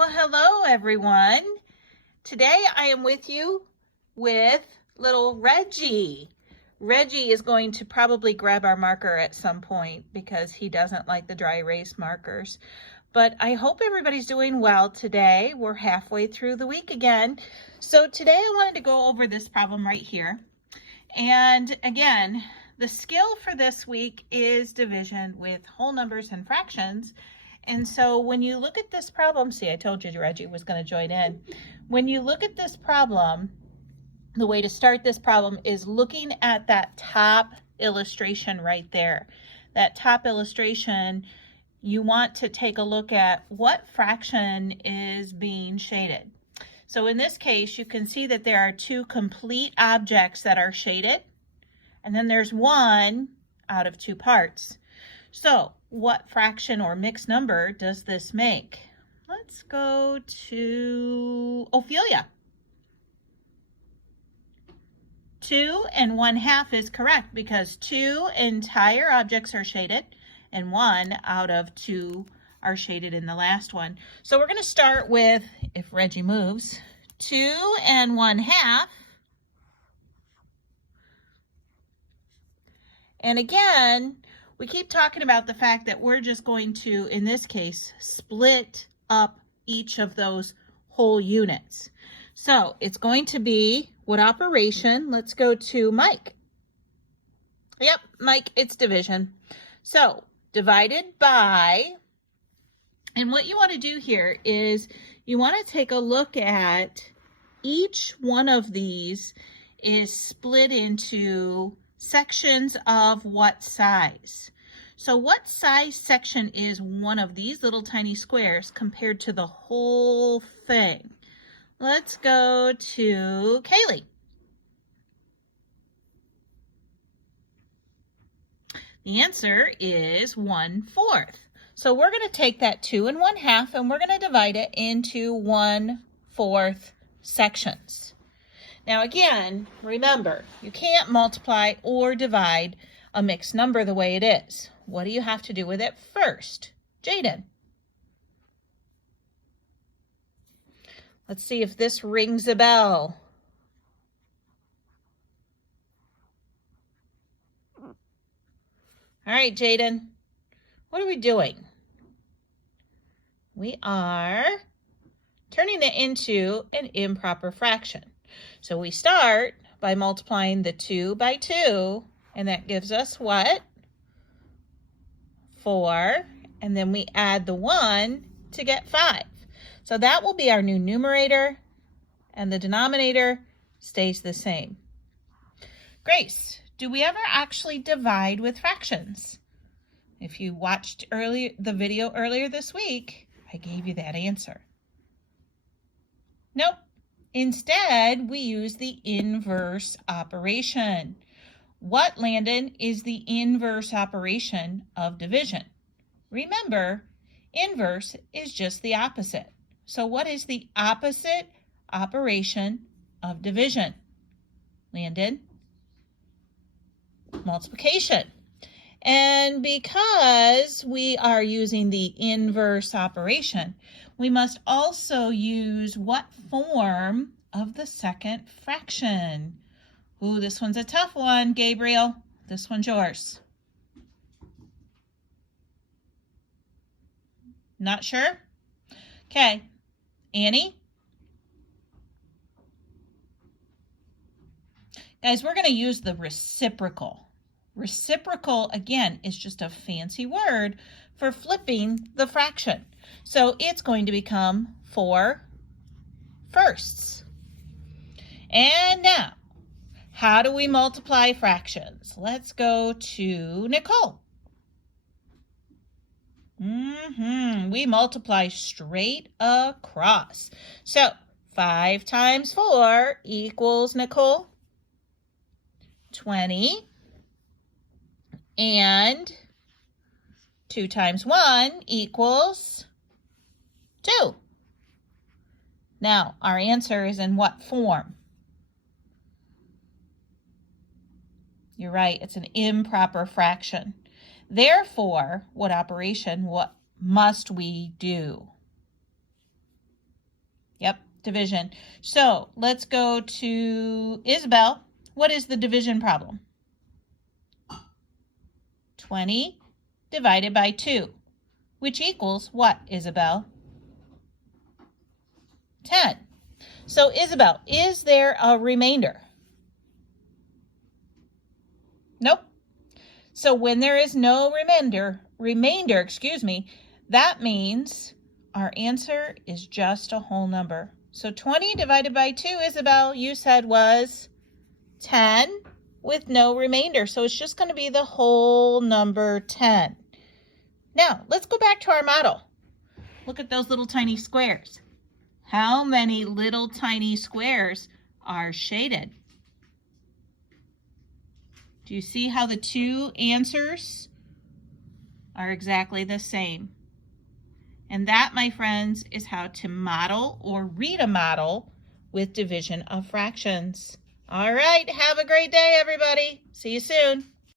Well, hello everyone. Today I am with you with little Reggie. Reggie is going to probably grab our marker at some point because he doesn't like the dry erase markers. But I hope everybody's doing well today. We're halfway through the week again. So today I wanted to go over this problem right here. And again, the skill for this week is division with whole numbers and fractions. And so when you look at this problem, see, I told you Reggie was going to join in. When you look at this problem, the way to start this problem is looking at that top illustration right there. That top illustration, you want to take a look at what fraction is being shaded. So in this case, you can see that there are two complete objects that are shaded, and then there's one out of two parts. So what fraction or mixed number does this make? Let's go to Ophelia. 2 1/2 is correct because two entire objects are shaded and one out of two are shaded in the last one. So we're going to start with, if Reggie moves, 2 1/2. And again, we keep talking about the fact that we're just going to, in this case, split up each of those whole units. So it's going to be what operation? Let's go to Mike. Yep, Mike, it's division. So divided by, and what you want to do here is you want to take a look at each one of these is split into sections of what size. So what size section is one of these little tiny squares compared to the whole thing? Let's go to Kaylee. The answer is 1/4. So we're going to take that 2 1/2 and we're going to divide it into 1/4 sections. Now again, remember, you can't multiply or divide a mixed number the way it is. What do you have to do with it first? Jaden. Let's see if this rings a bell. All right, Jaden, what are we doing? We are turning it into an improper fraction. So we start by multiplying the 2 by 2, and that gives us what? 4, and then we add the 1 to get 5. So that will be our new numerator, and the denominator stays the same. Grace, do we ever actually divide with fractions? If you watched the video earlier this week, I gave you that answer. Nope. Instead, we use the inverse operation. What, Landon, is the inverse operation of division? Remember, inverse is just the opposite. So what is the opposite operation of division? Landon? Multiplication. And because we are using the inverse operation, we must also use what form of the second fraction? Ooh, this one's a tough one, Gabriel. This one's yours. Not sure? Okay. Annie? Guys, we're going to use the reciprocal. Reciprocal, again, is just a fancy word for flipping the fraction. So it's going to become 4 firsts. And now, how do we multiply fractions? Let's go to Nicole. We multiply straight across. So 5 times 4 equals, Nicole, 20. And 2 times 1 equals 2. Now, our answer is in what form? You're right, it's an improper fraction. Therefore, what must we do? Yep, division. So let's go to Isabel. What is the division problem? 20 divided by 2, which equals what, Isabel? 10. So Isabel, is there a remainder? Nope. So when there is no remainder, that means our answer is just a whole number. So 20 divided by 2, Isabel, you said was 10 with no remainder. So it's just going to be the whole number 10. Now, let's go back to our model. Look at those little tiny squares. How many little tiny squares are shaded? Do you see how the two answers are exactly the same? And that, my friends, is how to model or read a model with division of fractions. All right, have a great day, everybody. See you soon.